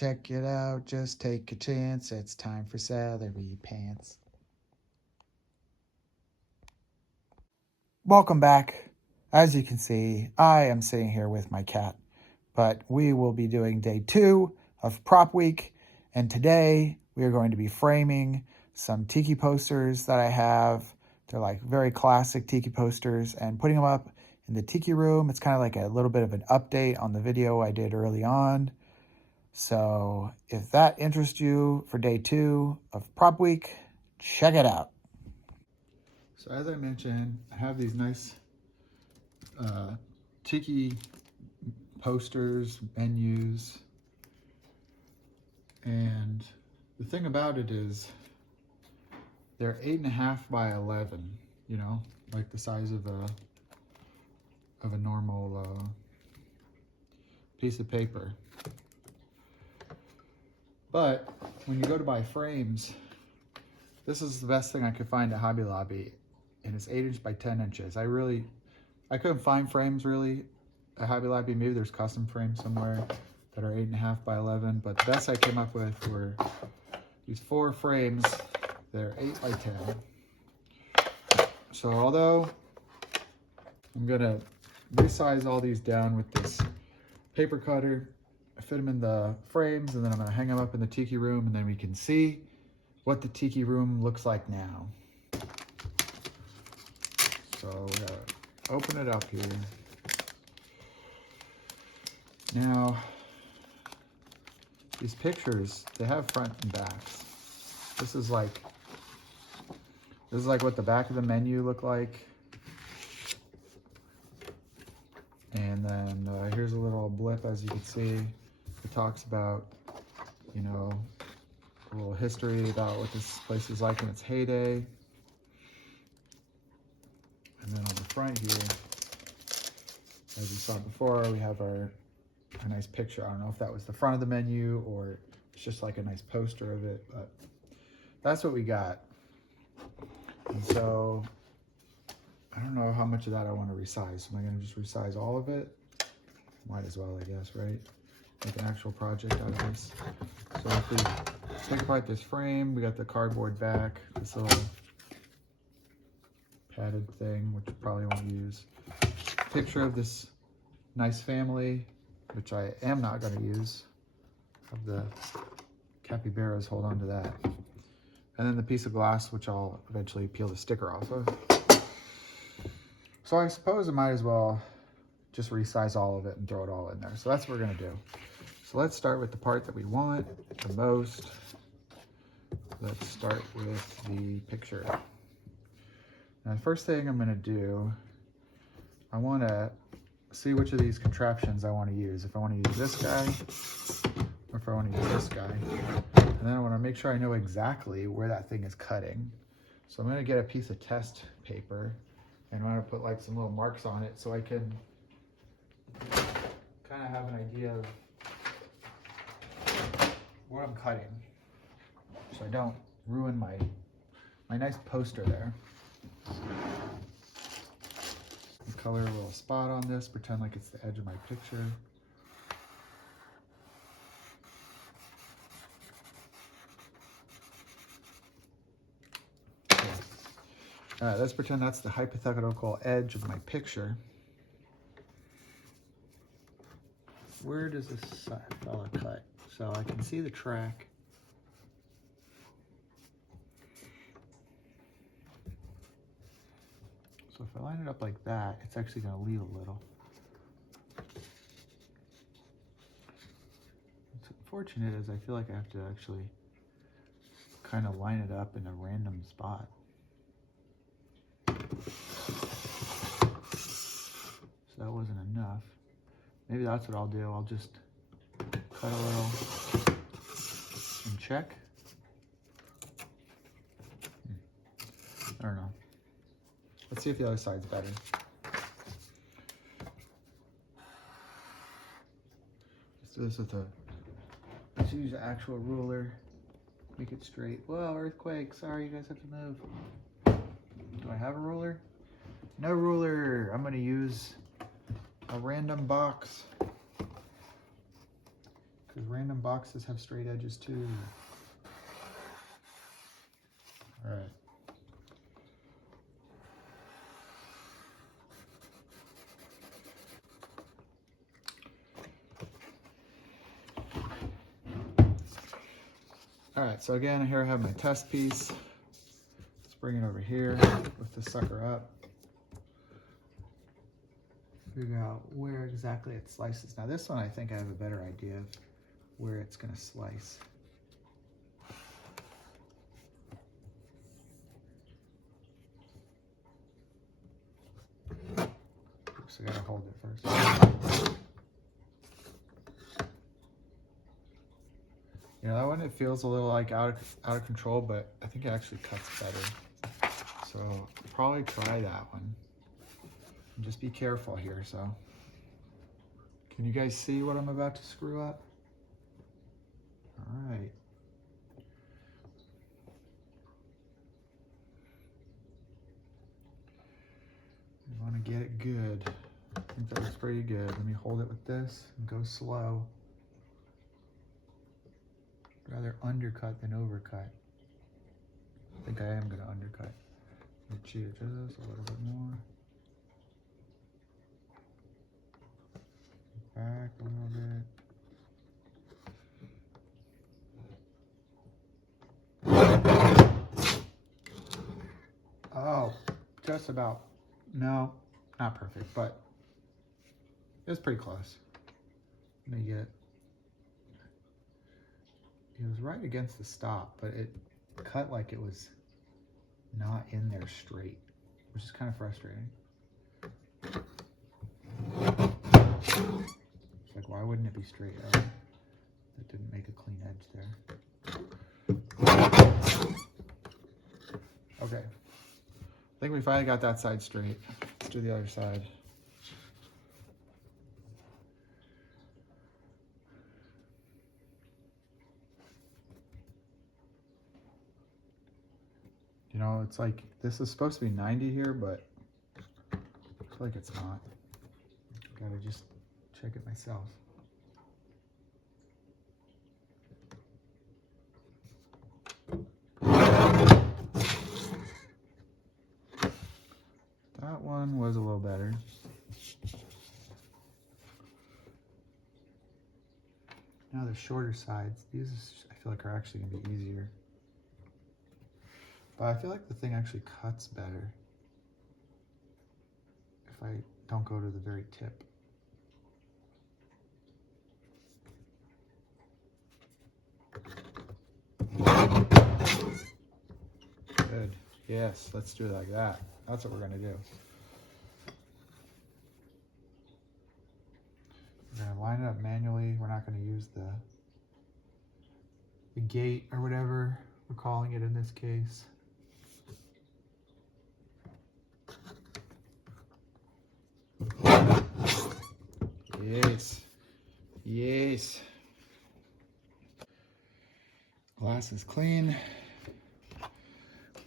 Check it out, just take a chance. It's time for Celery Pants. Welcome back. As you can see, I am sitting here with my cat, but we will be doing day 2 of prop week, and today we are going to be framing some Tiki posters that I have. They're like very classic Tiki posters, and putting them up in the Tiki room. It's kind of like a little bit of an update on the video I did early on. So if that interests you for day 2 of prop week, check it out. So as I mentioned, I have these nice Tiki posters, menus, and the thing about it is they're 8.5 by 11, you know, like the size of a normal piece of paper. But when you go to buy frames, this is the best thing I could find at Hobby Lobby, and it's 8" by 10 inches. I couldn't find frames really at Hobby Lobby. Maybe there's custom frames somewhere that are 8.5 by 11, but the best I came up with were these 4 frames. They're 8 by 10. So although I'm gonna resize all these down with this paper cutter, I fit them in the frames, and then I'm gonna hang them up in the Tiki room, and then we can see what the Tiki room looks like now. So we're gonna open it up here. Now, these pictures, they have front and backs. This is like what the back of the menu looked like. And then here's a little blip, as you can see. It talks about, you know, a little history about what this place was like in its heyday. And then on the front here, as you saw before, we have a nice picture. I don't know if that was the front of the menu or it's just like a nice poster of it, but that's what we got. And so I don't know how much of that I want to resize. Am I going to just resize all of it? Might as well, I guess, right? Make an actual project out of this. So if we take apart this frame, we got the cardboard back, this little padded thing, which we probably won't use. Picture of this nice family, which I am not going to use. Of the capybaras, hold on to that. And then the piece of glass, which I'll eventually peel the sticker off of. So I suppose I might as well just resize all of it and throw it all in there. So that's what we're gonna do. So let's start with the part that we want the most. Let's start with the picture. Now the first thing I'm gonna do, I wanna see which of these contraptions I wanna use. If I wanna use this guy, or if I wanna use this guy. And then I wanna make sure I know exactly where that thing is cutting. So I'm gonna get a piece of test paper, and I'm gonna put like some little marks on it so I can kind of have an idea of what I'm cutting, so I don't ruin my nice poster there. Color a little spot on this, pretend like it's the edge of my picture. Let's pretend that's the hypothetical edge of my picture. Where does this fella cut? So I can see the track. So if I line it up like that, it's actually going to leave a little. What's unfortunate is I feel like I have to actually kind of line it up in a random spot. So that wasn't enough. Maybe that's what I'll do. I'll just cut a little and check. I don't know. Let's see if the other side's better. Let's do this with let's use an actual ruler. Make it straight. Whoa, earthquake. Sorry, you guys have to move. Do I have a ruler? No ruler. I'm going to use a random box. because random boxes have straight edges too. All right. All right, so again, here I have my test piece. Let's bring it over here, lift the sucker up. Figure out where exactly it slices. Now this one, I think I have a better idea of where it's gonna slice. Oops, I gotta hold it first. You know, that one, it feels a little like out of control, but I think it actually cuts better. So probably try that one. And just be careful here, so. Can you guys see what I'm about to screw up? All right. You want to get it good. I think that looks pretty good. Let me hold it with this and go slow. Rather undercut than overcut. I think I am going to undercut. Let me cheat it just a little bit more. Back a little bit. Oh, just about. No, not perfect, but it's pretty close. Let me get. It was right against the stop, but it cut like it was not in there straight, which is kind of frustrating. It's like, why wouldn't it be straight? Oh, that didn't make a clean edge there. Okay. I think we finally got that side straight. Let's do the other side. You know, it's like, this is supposed to be 90 here, but I feel like it's not. Gotta just check it myself. That one was a little better. Now the shorter sides, these I feel like are actually gonna be easier. But I feel like the thing actually cuts better if I don't go to the very tip. Good. Yes, let's do it like that. That's what we're gonna do. We're gonna line it up manually. We're not gonna use the gate or whatever we're calling it in this case. Yes. Yes. Glass is clean.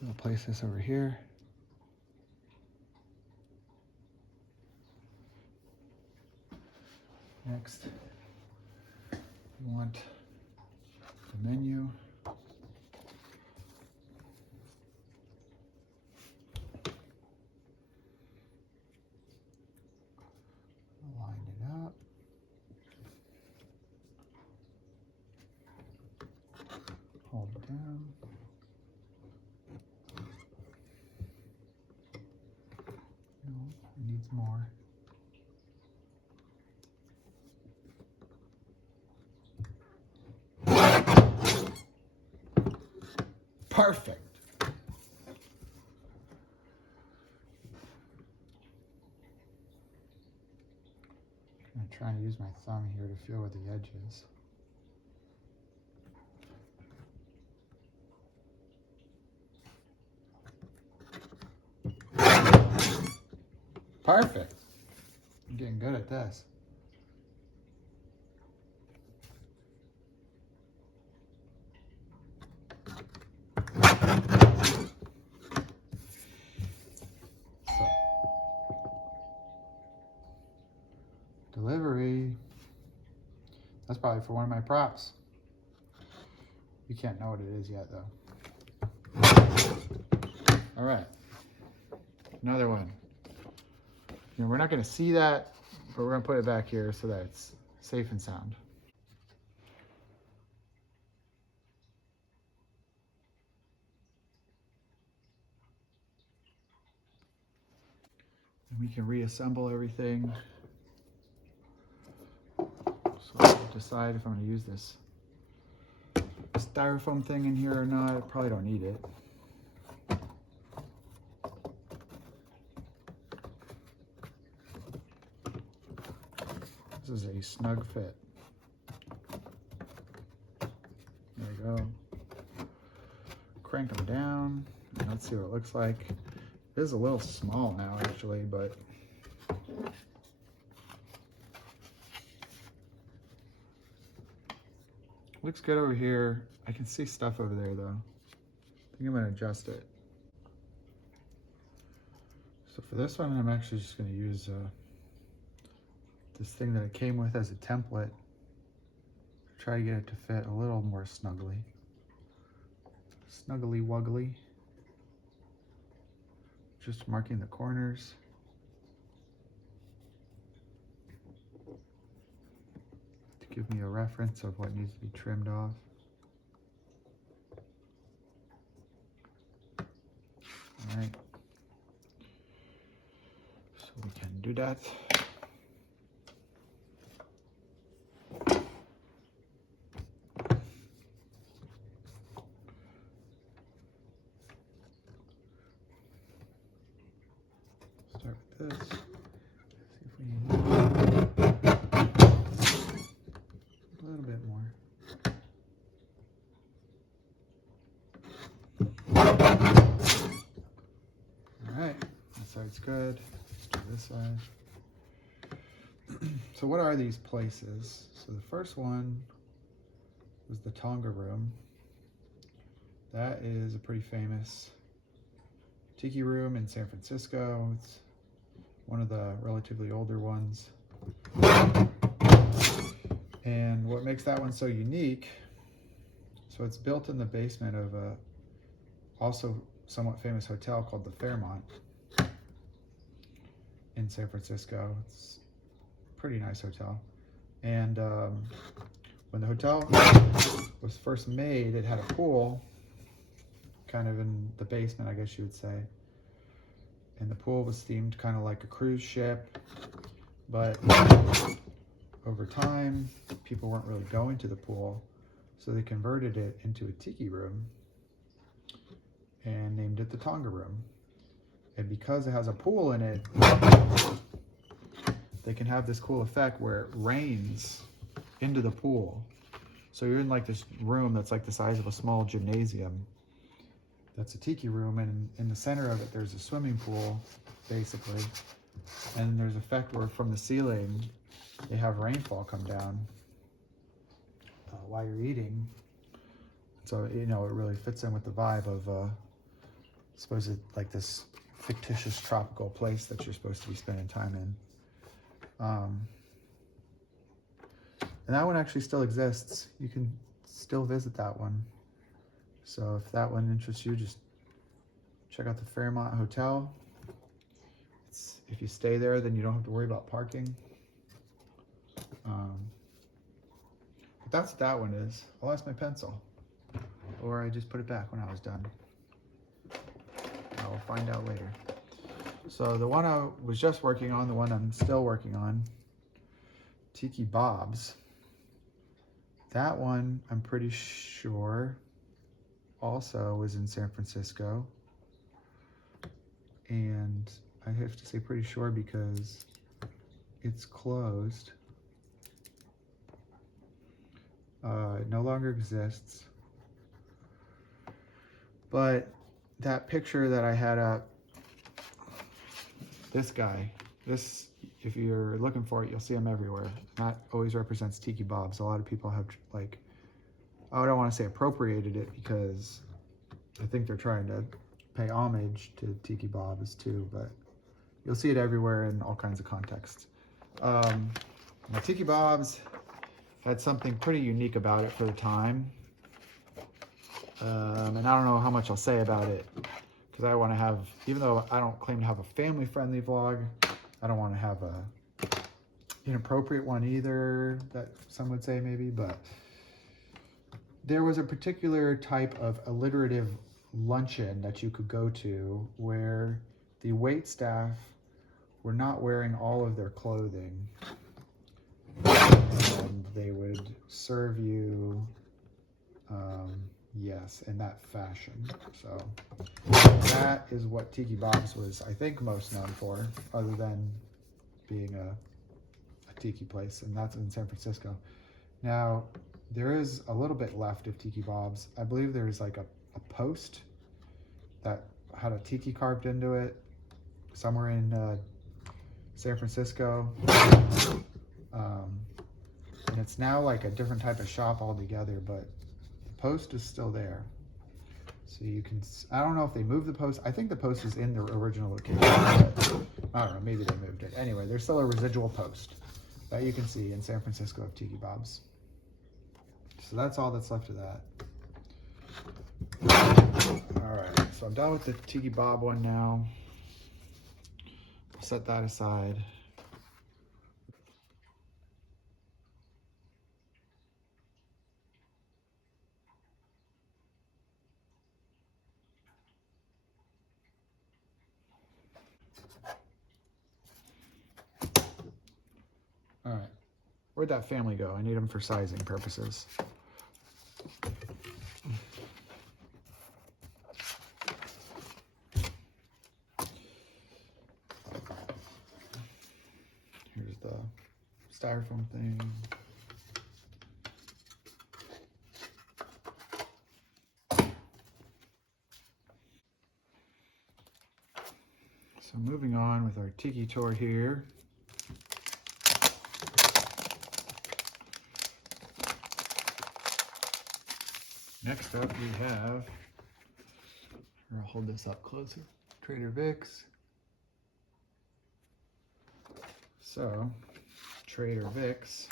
We'll place this over here. Next, we want the menu. Line it up. Hold it down. No, it needs more. Perfect. I'm trying to use my thumb here to feel where the edge is. Perfect. I'm getting good at this. Delivery. That's probably for one of my props. You can't know what it is yet, though. All right, another one. You know, we're not going to see that, but we're going to put it back here so that it's safe and sound. And we can reassemble everything. So I'll decide if I'm going to use this styrofoam thing in here or not. I probably don't need it. This is a snug fit. There we go. Crank them down. And let's see what it looks like. It is a little small now, actually, but looks good over here. I can see stuff over there, though. I think I'm going to adjust it. So for this one, I'm actually just going to use this thing that it came with as a template. Try to get it to fit a little more snugly. Snuggly wuggly. Just marking the corners. To give me a reference of what needs to be trimmed off. All right. So we can do that. Start with this. See if we need a little bit more. All right, that side's good. Let's do this side. So what are these places? So the first one was the Tonga Room. That is a pretty famous tiki room in San Francisco. It's one of the relatively older ones. And what makes that one so unique, so it's built in the basement of a also somewhat famous hotel called the Fairmont in San Francisco. It's a pretty nice hotel. And when the hotel was first made, it had a pool kind of in the basement, I guess you would say. And the pool was themed kind of like a cruise ship, but over time, people weren't really going to the pool, so they converted it into a tiki room and named it the Tonga Room. And because it has a pool in it, they can have this cool effect where it rains into the pool. So you're in like this room that's like the size of a small gymnasium. That's a tiki room, and in the center of it, there's a swimming pool, basically. And there's an effect where from the ceiling, they have rainfall come down while you're eating. So, you know, it really fits in with the vibe of, I suppose, like this fictitious tropical place that you're supposed to be spending time in. And that one actually still exists. You can still visit that one. So if that one interests you, just check out the Fairmont Hotel. If you stay there, then you don't have to worry about parking. But that's what that one is. I lost my pencil. Or I just put it back when I was done. I will find out later. So the one I was just working on, the one I'm still working on, Tiki Bob's. That one, I'm pretty sure, also was in San Francisco. And I have to say pretty sure because it's closed. It no longer exists. But that picture that I had up, this guy, this, if you're looking for it, you'll see him everywhere. That always represents Tiki Bob's. A lot of people have, like, I don't want to say appropriated it because I think they're trying to pay homage to Tiki Bob's too, but you'll see it everywhere in all kinds of contexts. Now, Tiki Bob's had something pretty unique about it for the time. And I don't know how much I'll say about it, because I want to have, even though I don't claim to have a family-friendly vlog, I don't want to have a inappropriate one either, that some would say maybe, but there was a particular type of alliterative luncheon that you could go to where the wait staff were not wearing all of their clothing, and they would serve you, yes, in that fashion. So that is what Tiki Bob's was, I think, most known for, other than being a tiki place, and that's in San Francisco. Now, there is a little bit left of Tiki Bob's. I believe there's like a post that had a tiki carved into it somewhere in San Francisco. And it's now like a different type of shop altogether, but the post is still there. So you can, I don't know if they moved the post. I think the post is in their original location, but I don't know, maybe they moved it. Anyway, there's still a residual post that you can see in San Francisco of Tiki Bob's. So that's all that's left of that. All right, so I'm done with the Tiki Bob one now. I'll set that aside. All right, where'd that family go? I need them for sizing purposes. Here's the styrofoam thing. So moving on with our Tiki tour here. Next up we have, I'll hold this up closer, Trader Vic's. So, Trader Vic's.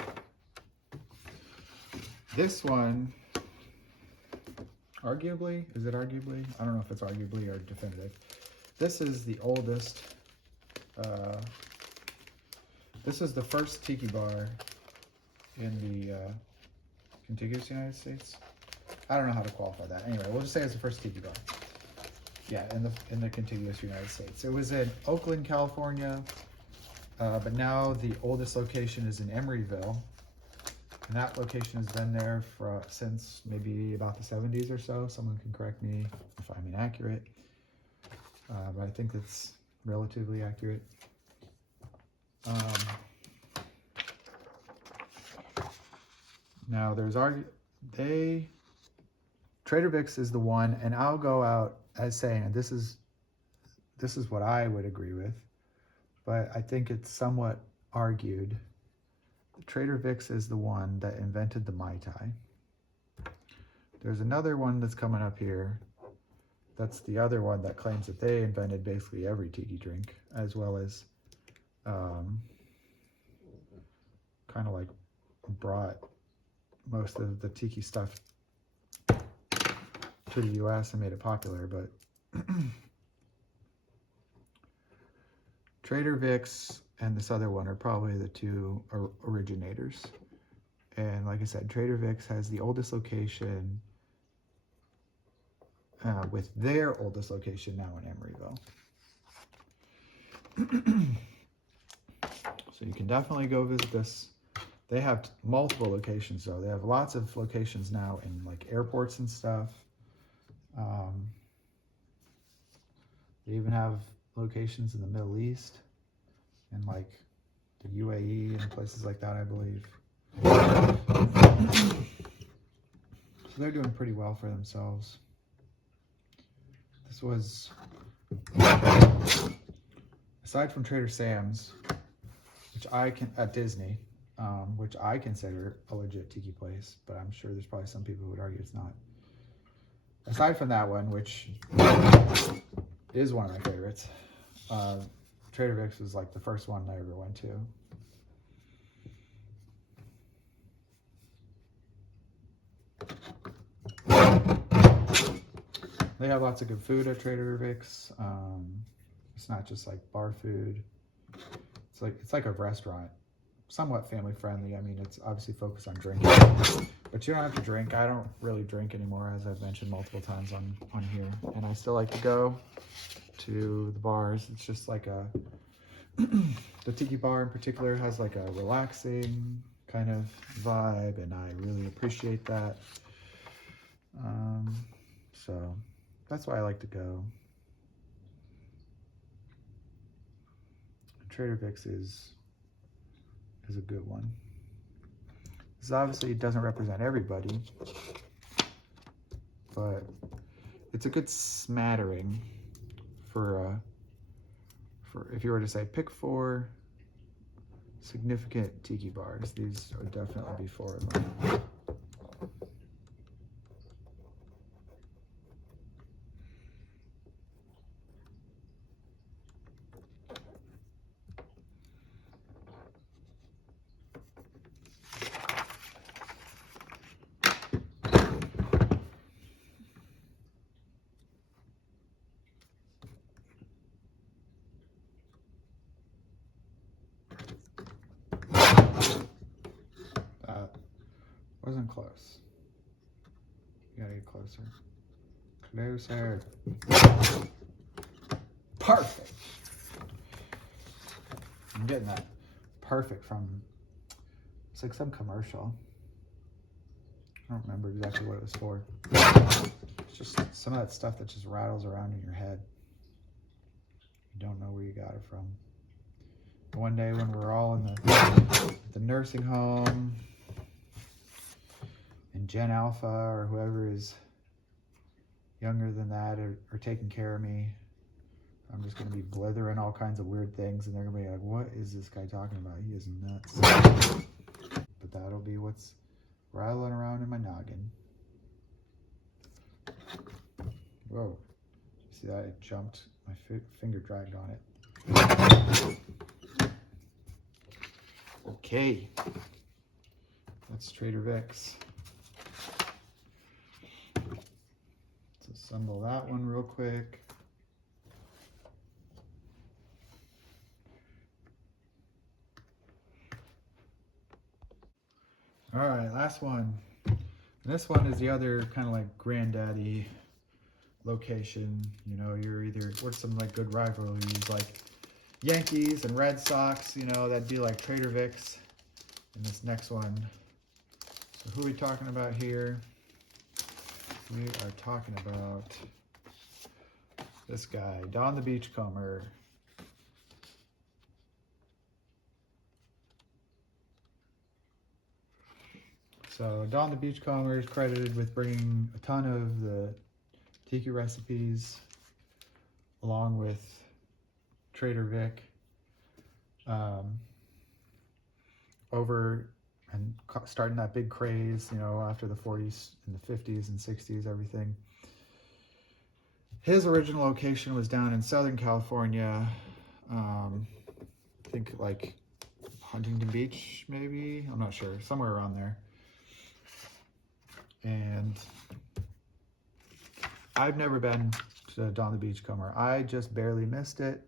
This one, arguably, is it arguably? I don't know if it's arguably or definitive. This is the oldest, this is the first tiki bar in the contiguous United States. I don't know how to qualify that. Anyway, we'll just say it's the first tiki bar. Yeah, in the contiguous United States. It was in Oakland, California, but now the oldest location is in Emeryville. And that location has been there since maybe about the 70s or so. Someone can correct me if I'm inaccurate. But I think that's relatively accurate. Now there's Trader Vic's is the one, and I'll go out as saying this is what I would agree with, but I think it's somewhat argued. Trader Vic's is the one that invented the Mai Tai. There's another one that's coming up here. That's the other one that claims that they invented basically every tiki drink, as well as kind of like brought most of the tiki stuff to the US and made it popular. But Trader Vic's and this other one are probably the two originators. And like I said, Trader Vic's has the oldest location, with their oldest location now in Emeryville. So you can definitely go visit this. They have multiple locations though. They have lots of locations now in like airports and stuff. They even have locations in the Middle East and like the UAE and places like that, I believe. So they're doing pretty well for themselves. This was, aside from Trader Sam's, which at Disney, which I consider a legit tiki place, but I'm sure there's probably some people who would argue it's not. Aside from that one, which is one of my favorites, Trader Vic's was like the first one I ever went to. They have lots of good food at Trader Vic's. It's not just like bar food. It's like a restaurant, somewhat family friendly. I mean, it's obviously focused on drinking, but you don't have to drink. I don't really drink anymore, as I've mentioned multiple times on here, and I still like to go to the bars. It's just like the Tiki bar in particular has like a relaxing kind of vibe, and I really appreciate that. So that's why I like to go. Trader Vic's is a good one. This obviously doesn't represent everybody, but it's a good smattering for if you were to say pick 4 significant Tiki bars, these would definitely be 4 of them. Wasn't close. You gotta get closer. Closer. Perfect. I'm getting that perfect from, it's like some commercial. I don't remember exactly what it was for. It's just some of that stuff that just rattles around in your head. You don't know where you got it from. One day when we're all in the nursing home, and Gen Alpha or whoever is younger than that are taking care of me, I'm just going to be blithering all kinds of weird things, and they're going to be like, what is this guy talking about? He is nuts. But that'll be what's rattling around in my noggin. Whoa. See that? It jumped. My finger dragged on it. Okay. That's Trader Vic's. Let's assemble that one real quick. All right, last one. And this one is the other kind of like granddaddy location. You know, you're either, what's some like good rivalries, like Yankees and Red Sox, you know, that'd be like Trader Vic's. And this next one. So who are we talking about here? We are talking about this guy, Don the Beachcomber. So Don the Beachcomber is credited with bringing a ton of the Tiki recipes along with Trader Vic over and starting that big craze, you know, after the 40s and the 50s and 60s, everything. His original location was down in Southern California, I think like Huntington Beach, maybe, I'm not sure, somewhere around there. And I've never been to Don the Beachcomber. I just barely missed it.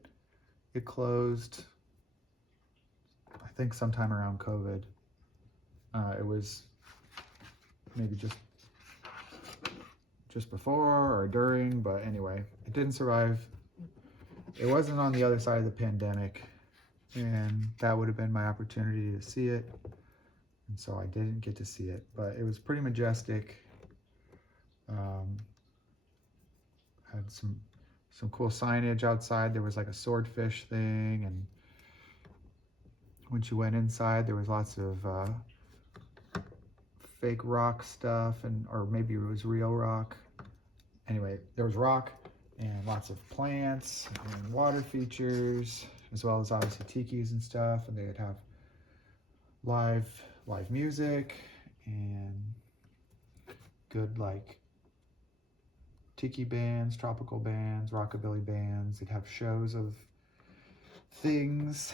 It closed, I think, sometime around COVID. It was maybe just before or during, but anyway, it didn't survive. It wasn't on the other side of the pandemic, and that would have been my opportunity to see it. And so I didn't get to see it, but it was pretty majestic. Had some cool signage outside. There was like a swordfish thing, and once you went inside, there was lots of fake rock stuff, or maybe it was real rock. Anyway, there was rock and lots of plants and water features, as well as obviously tikis and stuff, and they would have live music and good like tiki bands, tropical bands, rockabilly bands. They'd have shows of things,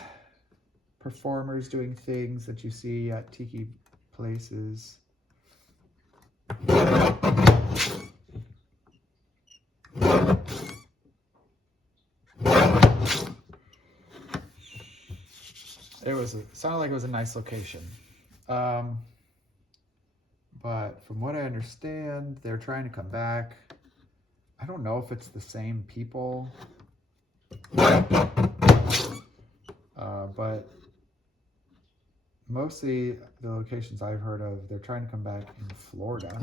performers doing things that you see at tiki places. sounded like it was a nice location. But from what I understand, they're trying to come back. I don't know if it's the same people, but mostly the locations I've heard of, they're trying to come back in Florida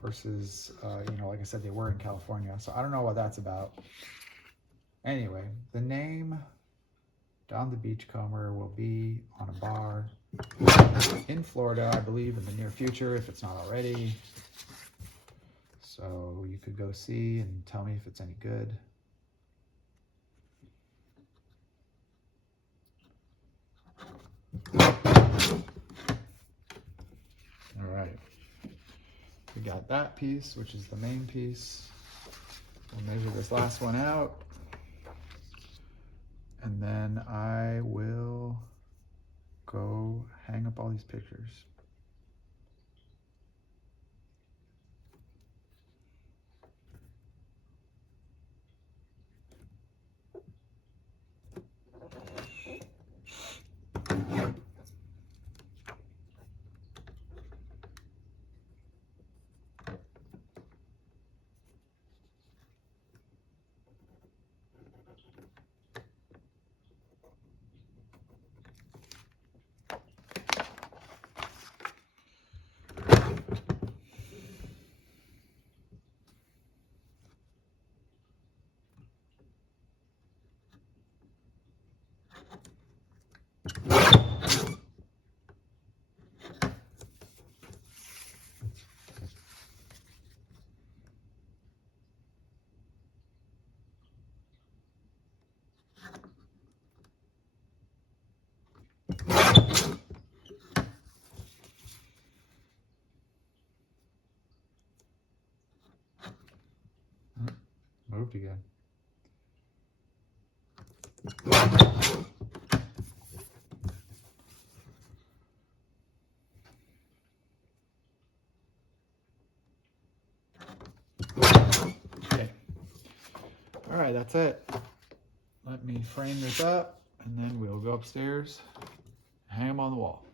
versus, like I said, they were in California. So I don't know what that's about. Anyway, the name Don the Beachcomber will be on a bar in Florida, I believe, in the near future, if it's not already. So you could go see and tell me if it's any good. All right. We got that piece, which is the main piece. We'll measure this last one out. And then I will go hang up all these pictures. Moved again. Okay. All right, that's it. Let me frame this up and then we'll go upstairs, hang them on the wall.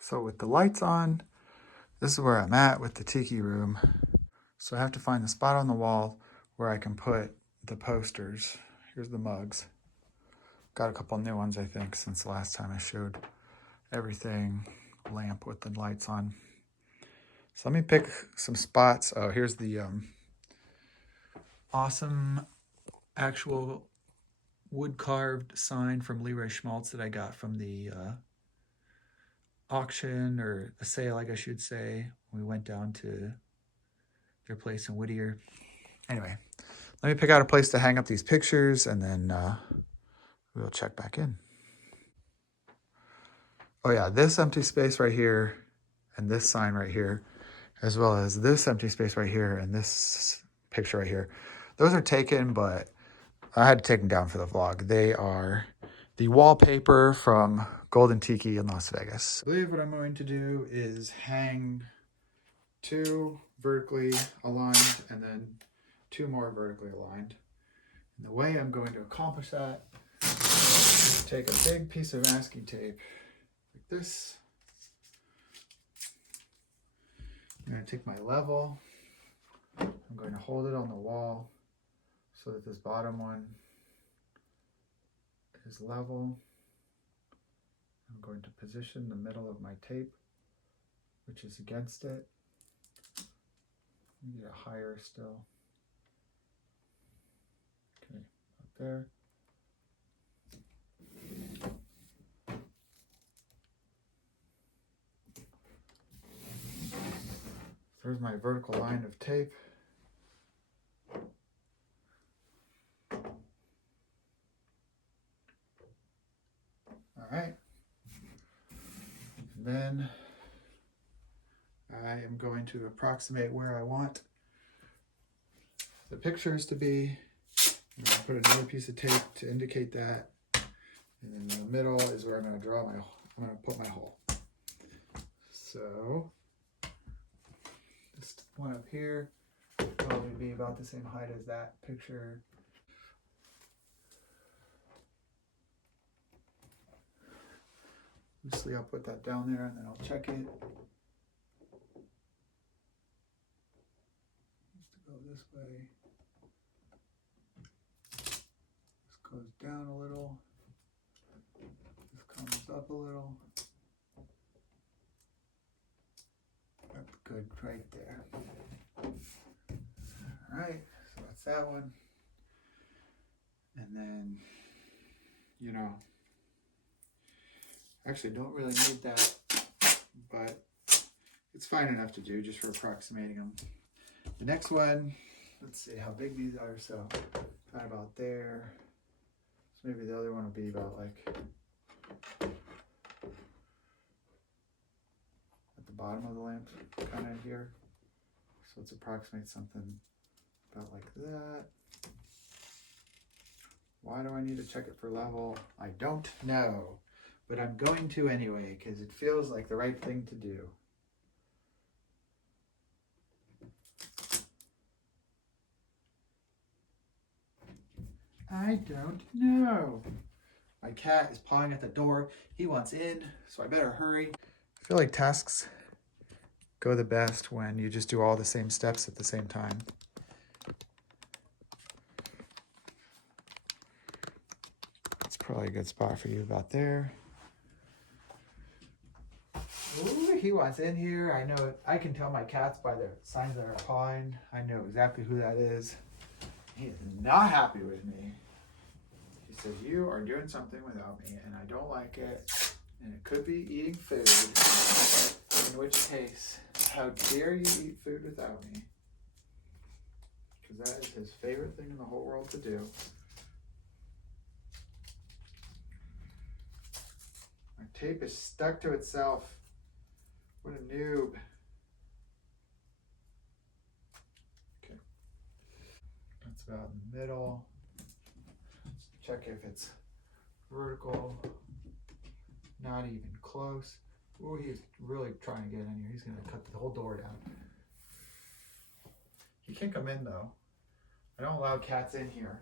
So with the lights on, this is where I'm at with the Tiki room. So I have to find the spot on the wall where I can put the posters. Here's the mugs. Got a couple new ones, I think, since the last time I showed everything lamp with the lights on. So let me pick some spots. Oh, here's the awesome actual wood carved sign from Leroy Schmaltz that I got from the auction, or a sale, I guess you'd say. We went down to their place in Whittier. Anyway, let me pick out a place to hang up these pictures and then we'll check back in. Oh yeah, this empty space right here and this sign right here, as well as this empty space right here and this picture right here. Those are taken, but I had to take them down for the vlog. They are the wallpaper from Golden Tiki in Las Vegas. I believe what I'm going to do is hang 2 vertically aligned and then 2 more vertically aligned. And the way I'm going to accomplish that is take a big piece of masking tape like this. I'm going to take my level. I'm going to hold it on the wall so that this bottom one is level. I'm going to position the middle of my tape, which is against it. Get it higher still. Okay, up there. There's my vertical line of tape. All right. And then I am going to approximate where I want the pictures to be. I'm going to put another piece of tape to indicate that. And then in the middle is where I'm going to draw my, I'm going to put my hole. So this one up here will probably be about the same height as that picture. loosely I'll put that down there and then I'll check it. Just to go this way. This goes down a little. This comes up a little. That's good right there. All right, so that's that one. And then, you know, actually don't really need that, but it's fine enough to do just for approximating them. The next one, let's see how big these are. So kind of about there. So maybe the other one will be about like at the bottom of the lamp, kind of here. So let's approximate something about like that. Why do I need to check it for level? I don't know, but I'm going to anyway because it feels like the right thing to do. I don't know. My cat is pawing at the door. He wants in, so I better hurry. I feel like tasks go the best when you just do all the same steps at the same time. It's probably a good spot for you about there. Ooh, he wants in here. I know, I can tell my cats by the signs that are pawing. I know exactly who that is. He is not happy with me. He says, you are doing something without me and I don't like it. And it could be eating food. In which case, how dare you eat food without me? Because that is his favorite thing in the whole world to do. My tape is stuck to itself. What a noob. Okay. That's about in the middle. Let's check if it's vertical. Not even close. Ooh, he's really trying to get in here. He's going to cut the whole door down. He can't come in though. I don't allow cats in here.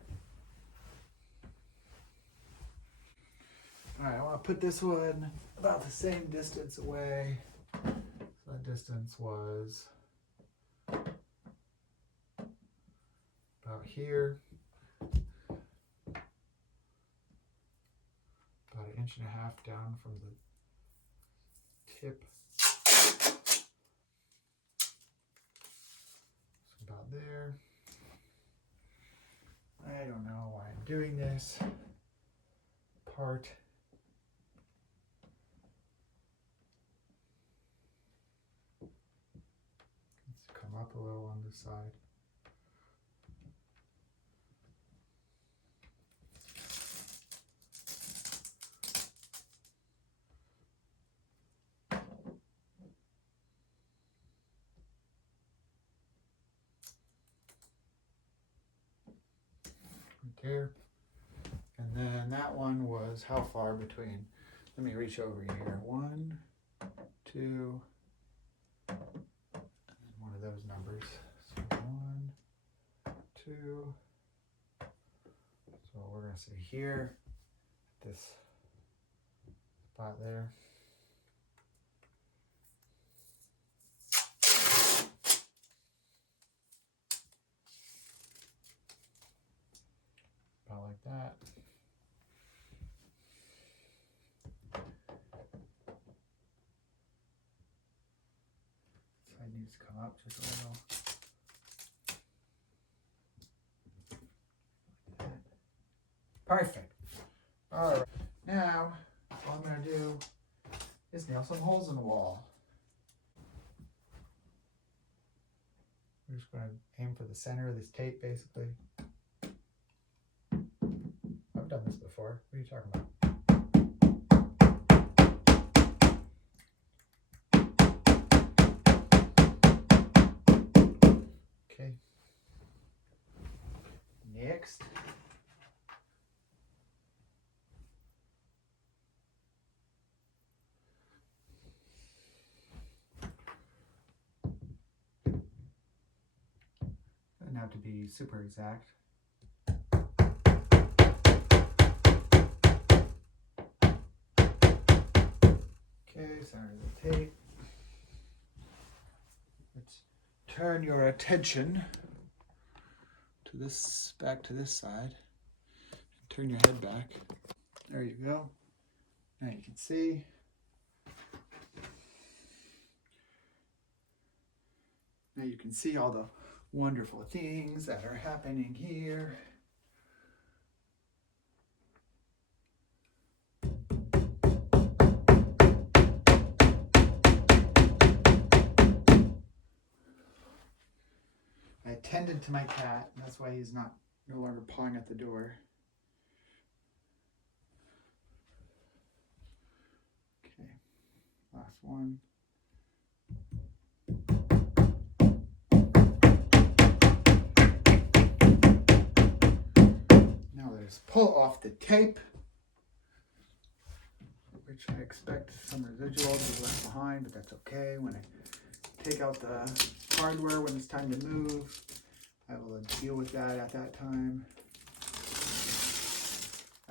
All right, I want to put this one about the same distance away. So that distance was about here. About 1.5 inches down from the tip. So about there. I don't know why I'm doing this part. Let's come up a little on this side. Here. And then that one was how far between? Let me reach over here. 1, 2, and then one of those numbers. So 1, 2. So we're gonna say here, this spot there. About like that. Side needs to come up just a little. Perfect. All right. Now, all I'm going to do is nail some holes in the wall. We're just going to aim for the center of this tape, basically. I've done this before. What are you talking about? Okay. Next. Doesn't have to be super exact. center the tape. Let's turn your attention to this, back to this side. Turn your head back. There you go. Now you can see. Now you can see all the wonderful things that are happening here. I attended to my cat, and that's why he's no longer pawing at the door. Okay, last one. Now let's pull off the tape, which I expect some residual to be left behind, but that's okay. When I take out the hardware, when it's time to move, I will deal with that at that time.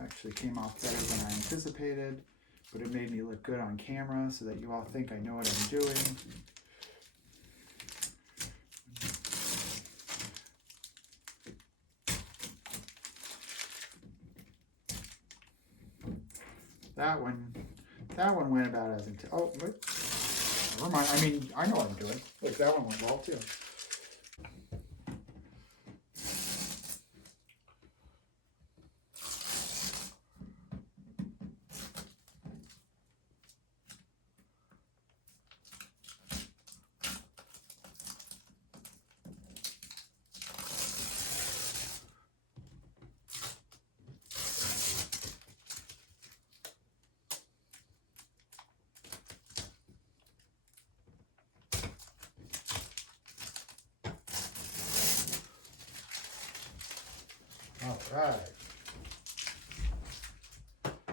Actually came off better than I anticipated, but it made me look good on camera so that you all think I know what I'm doing. That one went about as intended. Oh, wait. Never mind. I mean, I know what I'm doing. Look, that one went well too. All right.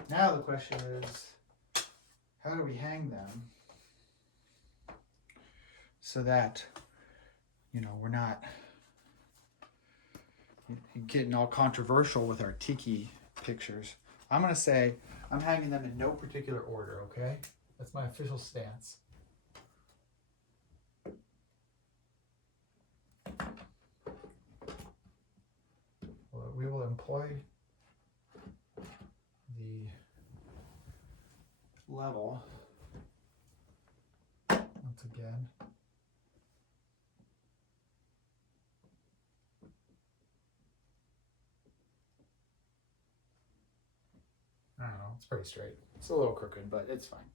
Now the question is, how do we hang them so that, you know, we're not getting all controversial with our Tiki pictures? I'm going to say I'm hanging them in no particular order, okay? That's my official stance. We will employ the level once again. I don't know, it's pretty straight. It's a little crooked, but it's fine.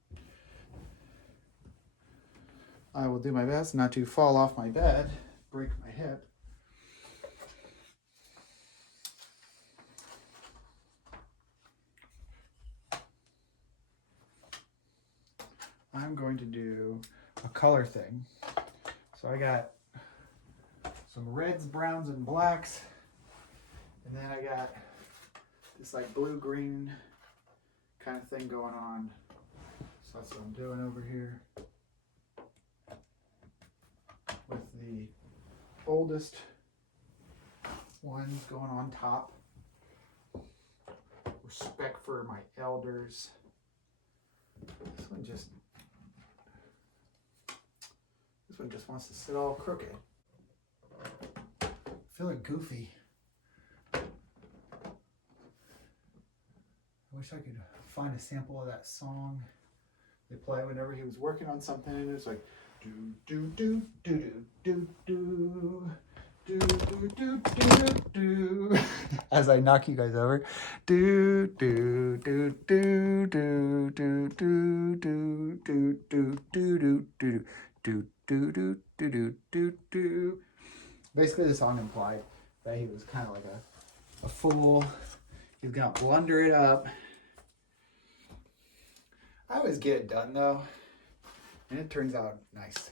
I will do my best not to fall off my bed, break my hip. I'm going to do a color thing. So I got some reds, browns, and blacks. And then I got this like blue-green kind of thing going on. So that's what I'm doing over here. With the oldest ones going on top. Respect for my elders. This one just wants to sit all crooked. Feeling goofy. I wish I could find a sample of that song they play whenever he was working on something, and it's like do do do do do do do do do do do as I knock you guys over. Do do do do do do do do do do do do do do do do do do do. Basically, the song implied that he was kind of like a fool. He's gonna blunder it up. I always get it done though, and it turns out nice.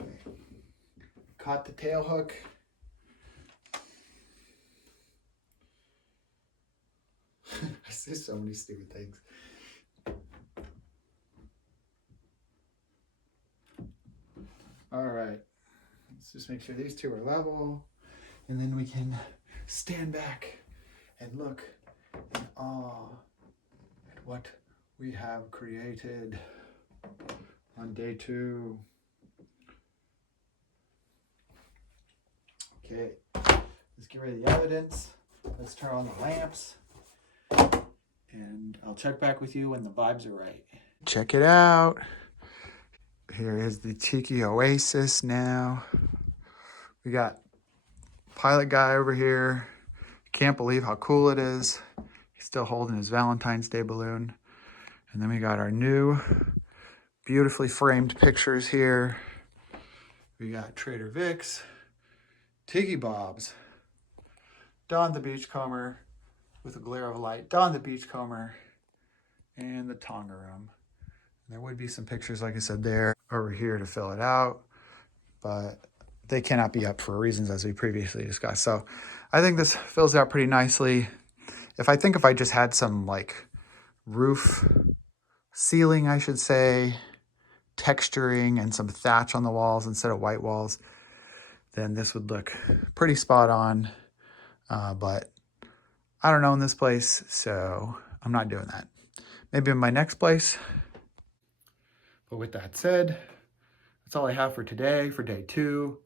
Okay. Caught the tail hook. I see so many stupid things. All right, let's just make sure these two are level, and then we can stand back and look in awe at what we have created on day 2. Okay, let's get rid of the evidence. Let's turn on the lamps, and I'll check back with you when the vibes are right. Check it out. Here is the Tiki Oasis now. We got Pilot Guy over here. Can't believe how cool it is. He's still holding his Valentine's Day balloon. And then we got our new beautifully framed pictures here. We got Trader Vic's, Tiki Bob's, Don the Beachcomber with a glare of light, Don the Beachcomber, and the Tonga Room. And there would be some pictures, like I said, there over here to fill it out, but they cannot be up for reasons as we previously discussed. So I think this fills out pretty nicely. If I just had some like roof ceiling, I should say, texturing and some thatch on the walls instead of white walls, then this would look pretty spot on. But I don't own this place, so I'm not doing that. Maybe in my next place. But with that said, that's all I have for today, for day 2.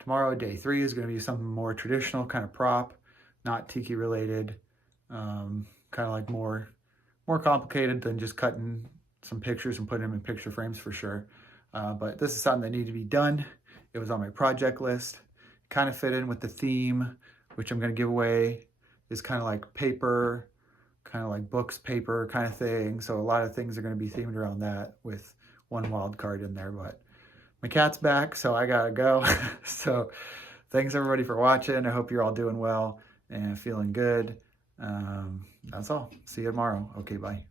Tomorrow, day 3 is going to be something more traditional, kind of prop, not Tiki related, kind of like more complicated than just cutting some pictures and putting them in picture frames for sure. But this is something that needed to be done. It was on my project list. Kind of fit in with the theme, which I'm going to give away, is kind of like paper, kind of like books, paper kind of thing. So a lot of things are going to be themed around that with one wild card in there. But my cat's back, so I gotta go. So thanks everybody for watching. I hope you're all doing well and feeling good. That's all. See you tomorrow. Okay, bye.